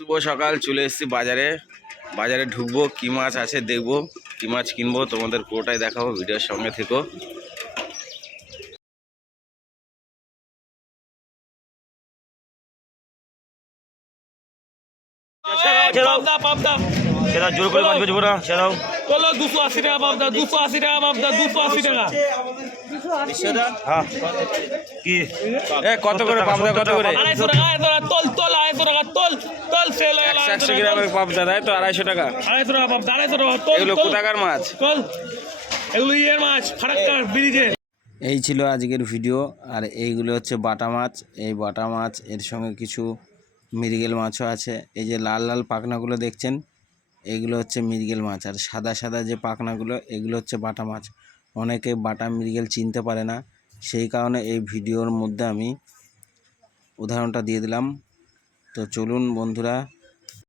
শুভ সকাল চলে এসেছি বাজারে। বাজারে ঢুকবো, কি মাছ আছে দেখব, কি মাছ কিনবো, তোমাদের পুরোটাই দেখাবো, ভিডিওর সঙ্গে থেকো। পাবদা পাবদা। সেটা জোর করে বেচবো না সেটাও বলো দুশো আশি টাকা পাবদা দুশো আশি টাকা পাবদা দুশো আশি টাকা। হ্যাঁ। কি? এ কত করে পাবদা কত করে? আড়াইশো টাকা আড়াইশো টাকা তোল তোল আড়াইশো টাকা তোল তোল সেল হয়ে একশো গ্রামের পাবদা তাই তো? আড়াইশো টাকা। আড়াইশো টাকা পাবদা আড়াইশো টাকা তোল এগুলো কোথাকার মাছ? তোল। এগুলো ইয়ের মাছ ফারাক্কার এই ছিল আজকের ভিডিও আর এইগুলো হচ্ছে বাটা মাছ। এই বাটা মাছ এর সঙ্গে কিছু মৃগেল মাছও আছে। এই যে লাল লাল পাখনাগুলো দেখছেন এইগুলো হচ্ছে মৃগেল মাছ। আর সাদা সাদা যে পাখনাগুলো, এগুলো হচ্ছে বাটা মাছ। অনেকে বাটা মৃগেল চিনতে পারে না। সেই কারণে এই ভিডিওর মধ্যে আমি উদাহরণটা দিয়ে দিলাম। তো চলুন বন্ধুরা